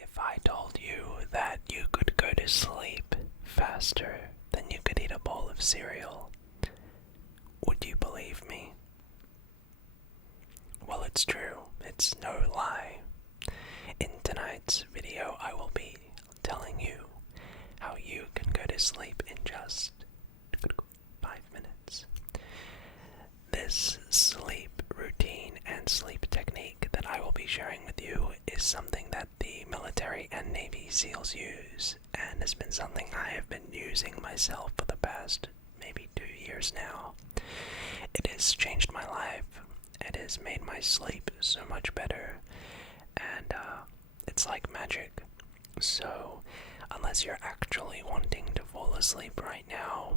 If I told you that you could go to sleep faster than you could eat a bowl of cereal, would you believe me? Well, it's true. It's no lie. In tonight's video, I will be telling you how you can go to sleep in just 5 minutes. This sleep routine and sleep technique that I will be sharing with you is something that the military and Navy SEALs use, and has been something I have been using myself for the past maybe 2 years now. It has changed my life. It has made my sleep so much better, and it's like magic. So, unless you're actually wanting to fall asleep right now,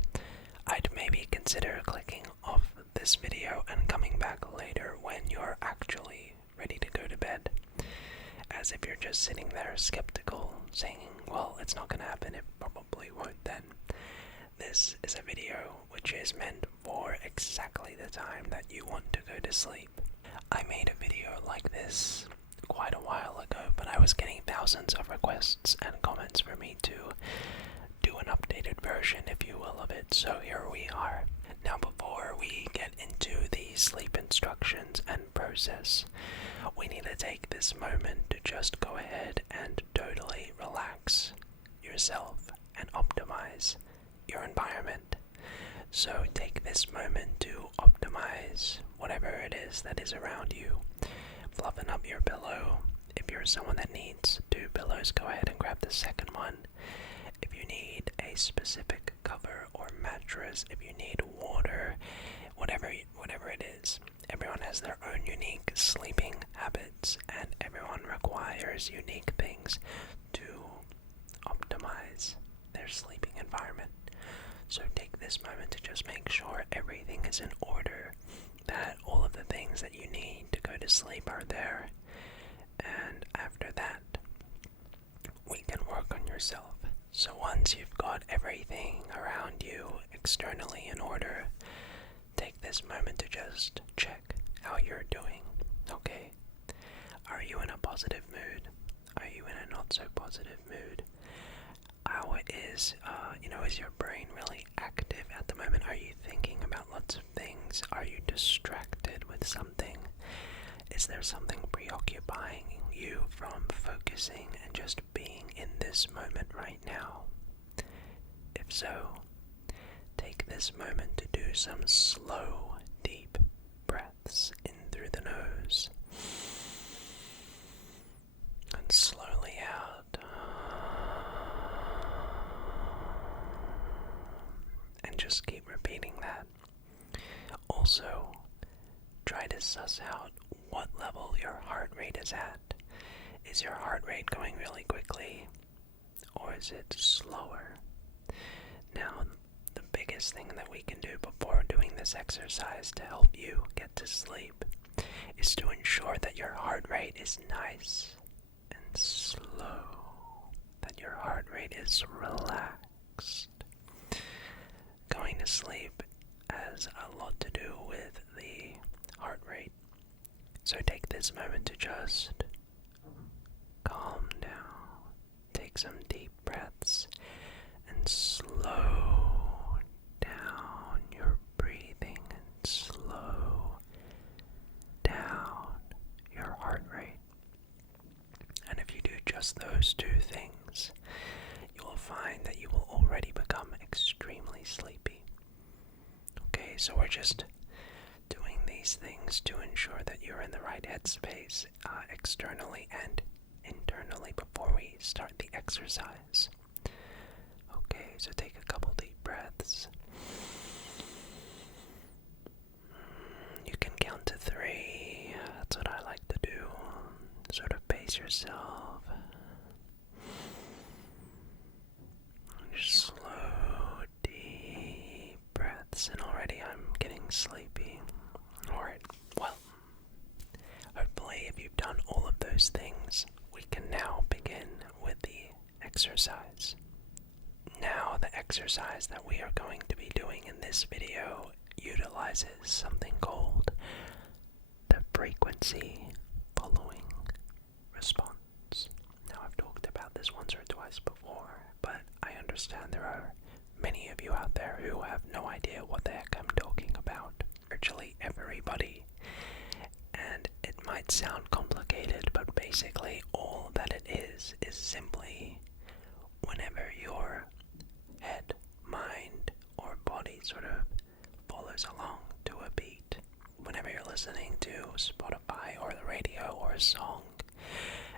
I'd maybe consider clicking off this video and coming back later when you're actually ready to go to bed. As if you're just sitting there skeptical, saying, well, it's not gonna happen, it probably won't then. This is a video which is meant for exactly the time that you want to go to sleep. I made a video like this quite a while ago, but I was getting thousands of requests and comments for me to do an updated version, if you will, of it, so here we are. Now, before we get into the sleep instructions and process, we need to take this moment to just go ahead and totally relax yourself and optimize your environment. So take this moment to optimize whatever it is that is around you. Fluffing up your pillow. If you're someone that needs 2 pillows, go ahead and grab the second one. If you need a specific cover or mattress, if you need water, whatever it is, everyone has their own unique sleeping habits, and everyone requires unique things to optimize their sleeping environment. So take this moment to just make sure everything is in order, that all of the things that you need to go to sleep are there, and after that, we can work on yourself. So once you've got everything around you externally in order, take this moment to just check how you're doing, okay? Are you in a positive mood? Are you in a not so positive mood? How is your brain really active at the moment? Are you thinking about lots of things? Are you distracted with something? Is there something preoccupying you from focusing and just being in this moment right now? If so, take this moment to do some slow, deep breaths in through the nose and slowly out. And just keep repeating that. Also, try to suss out what level your heart rate is at. Is your heart rate going really quickly, or is it slower? Now, the biggest thing that we can do before doing this exercise to help you get to sleep is to ensure that your heart rate is nice and slow, that your heart rate is relaxed. Going to sleep has a lot to do with the heart rate. So take this moment to just calm down, take some deep breaths, and slow down your breathing and slow down your heart rate. And if you do just those 2 things, you will find that you will already become extremely sleepy. Okay, so we're just doing these things to ensure that you're in the right headspace externally and internally before we start the exercise. Okay, so take a couple deep breaths. You can count to 3. That's what I like to do. Sort of pace yourself. Slow, deep breaths, and already I'm getting sleepy. Alright, well, hopefully if you've done all of those things, we can now begin with the exercise. Now, the exercise that we are going to be doing in this video utilizes something called the frequency following response. Now, I've talked about this once or twice before, but I understand there are many of you out there who have no idea what the heck I'm talking about. Virtually everybody. And it might sound complicated, but basically all that it is simply whenever your head, mind, or body sort of follows along to a beat. Whenever you're listening to Spotify or the radio or a song,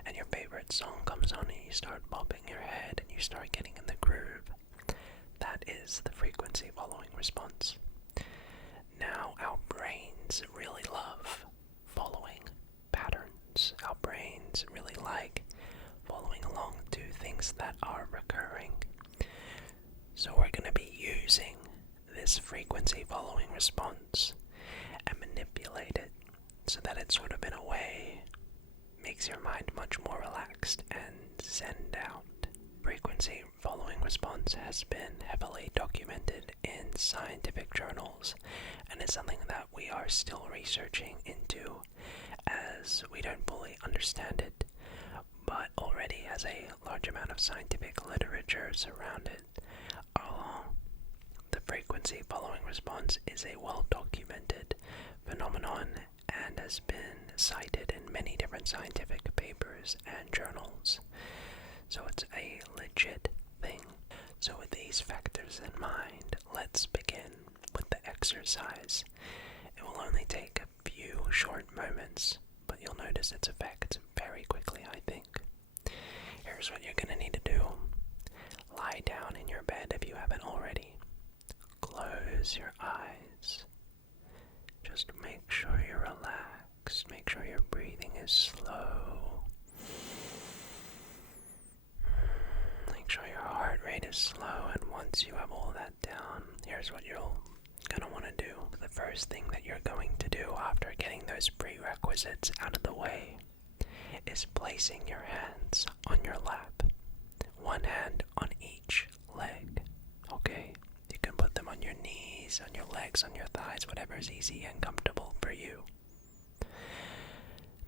and your favorite song comes on and you start bobbing your head and you start getting in the groove, that is the frequency following response. Now, our brains really love following patterns. Our brains really like following along to things that are recurring. So we're going to be using this frequency following response and manipulate it so that it sort of in a way makes your mind much more relaxed and zen out. Frequency following response has been heavily documented in scientific journals and is something that we are still researching into as we don't fully understand it, but already has a large amount of scientific literature surrounded it. The frequency following response is a well-documented phenomenon and has been cited in many different scientific papers and journals. So it's a legit thing. So with these factors in mind, let's begin with the exercise. It will only take a few short moments, but you'll notice its effects very quickly, I think. Here's what you're going to need to do. Lie down in your bed if you haven't already. Close your eyes. Just make sure you're relaxed. Make sure your breathing is slow. Make sure your heart rate is slow, and once you have all that down, here's what you're gonna want to do. The first thing that you're going to do after getting those prerequisites out of the way is placing your hands on your lap. One hand on each leg, okay? You can put them on your knees, on your legs, on your thighs, whatever is easy and comfortable for you.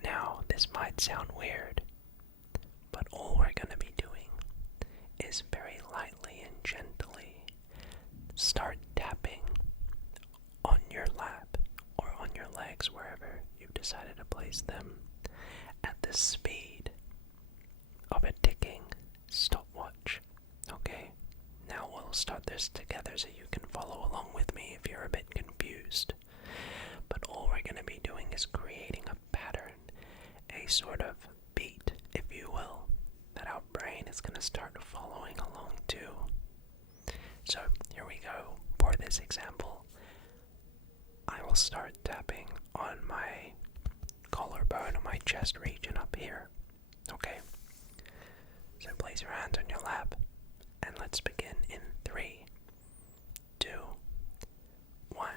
Now, this might sound weird, but all we're going to be doing is very lightly and gently start tapping on your lap or on your legs, wherever you've decided to place them, at the speed of a ticking stopwatch. Okay? Now we'll start this together so you can follow along with me if you're a bit confused. But all we're going to be doing is creating a pattern, a sort of beat, if you will, that our brain is going to start following along to. So here we go. For this example, I will start tapping on my collarbone or my chest region up here. Okay? So place your hands on your lap and let's begin in 3, 2, 1.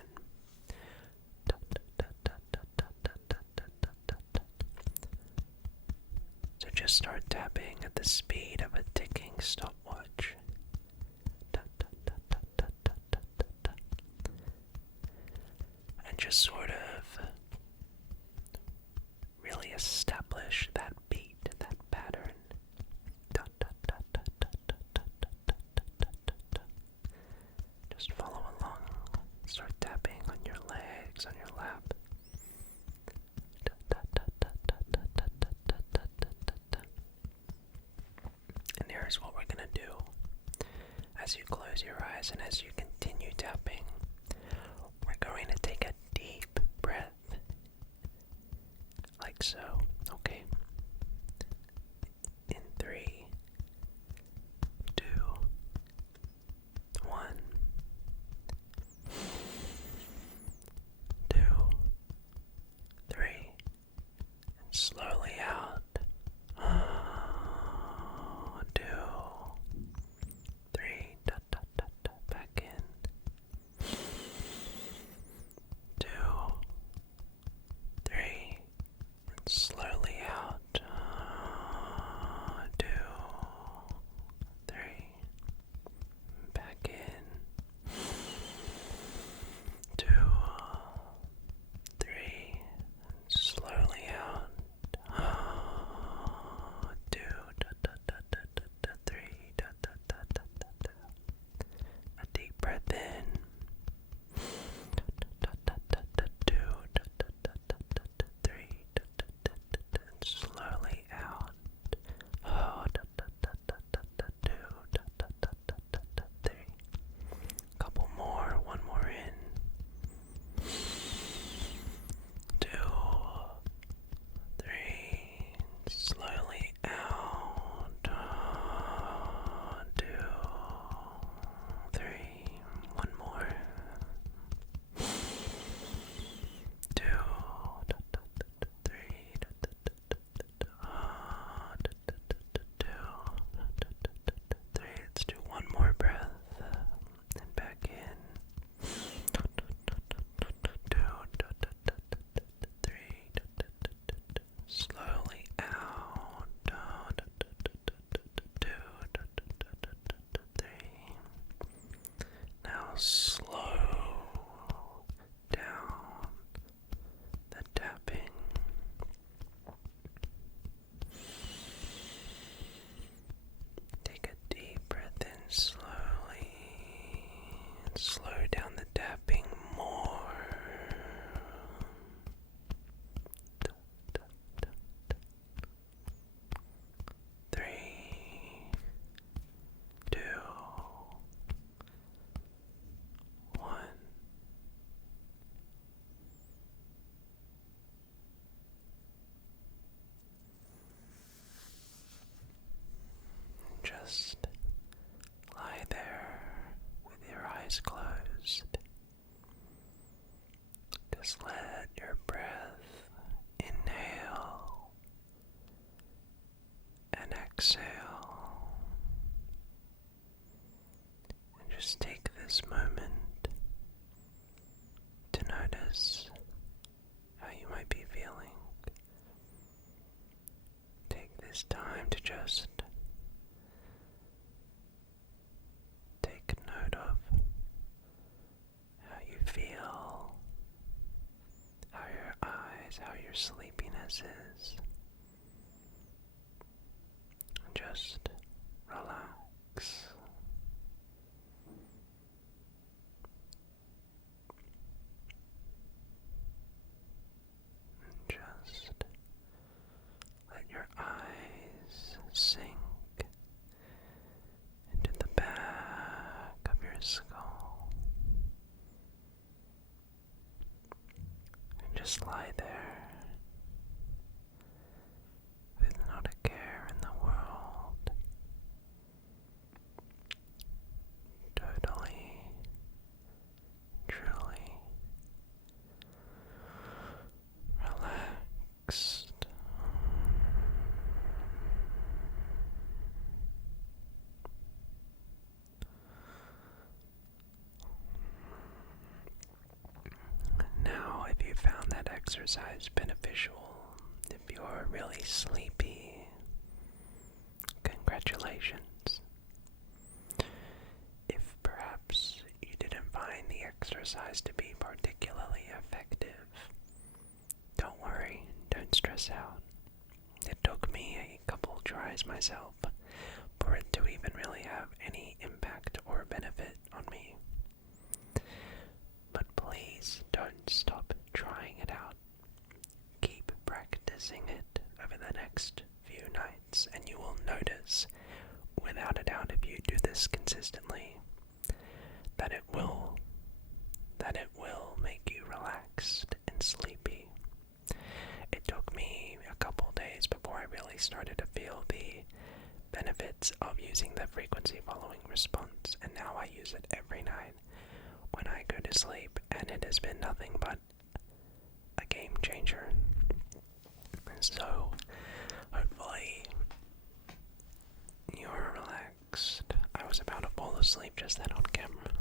So just start tapping at the speed of a ticking stopwatch. And just sort of really establish that beat, that pattern. Just follow along. Start tapping on your legs, on your lap. And here's what we're gonna do. As you close your eyes and as you continue tapping, we're going to take a deep breath. Like so, okay? In 3, 2, 1. 2, 3. And slowly out. 2, 3. Back in. 2, 3. And slowly Slow down the tapping more. 3, 2, 1. Just lie there with your eyes closed. Just let your breath inhale and exhale. And just take this moment to notice how you might be feeling. Take this time to just take note of how you feel, how your eyes, how your sleepiness is. And just relax. And just let your eyes sink into the back of your skull. And just lie there with not a care in the world. Totally, truly relaxed. Now, if you found that exercise beneficial, if you're really sleepy, congratulations. If perhaps you didn't find the exercise to be particularly effective, don't worry, don't stress out. It took me a couple tries myself for it to even really have any impact or benefit on me. But please don't stop trying it out. Keep practicing it over the next few nights, and you will notice, without a doubt, if you do this consistently, that it will make you relaxed and sleepy. It took me a couple days before I really started to feel the benefits of using the frequency following response, and now I use it every night when I go to sleep, and it has been nothing but a game changer. So hopefully you're relaxed. I was about to fall asleep just then on camera.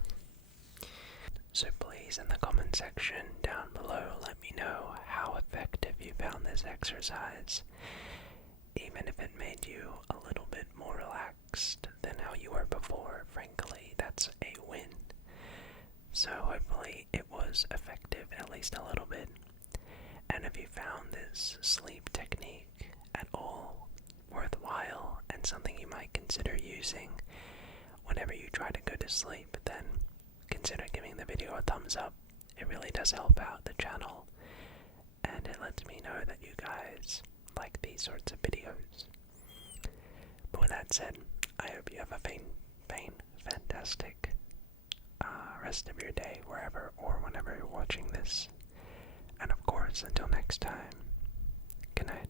So please, in the comment section down below, let me know how effective you found this exercise. Even if it made you a little bit more relaxed than how you were before, frankly, that's a win. So hopefully it was effective at least a little bit. And if you found this sleep technique at all worthwhile and something you might consider using whenever you try to go to sleep, then consider giving the video a thumbs up. It really does help out the channel, and it lets me know that you guys like these sorts of videos. But with that said, I hope you have a fantastic rest of your day, wherever or whenever you're watching this. And of course, until next time, good night.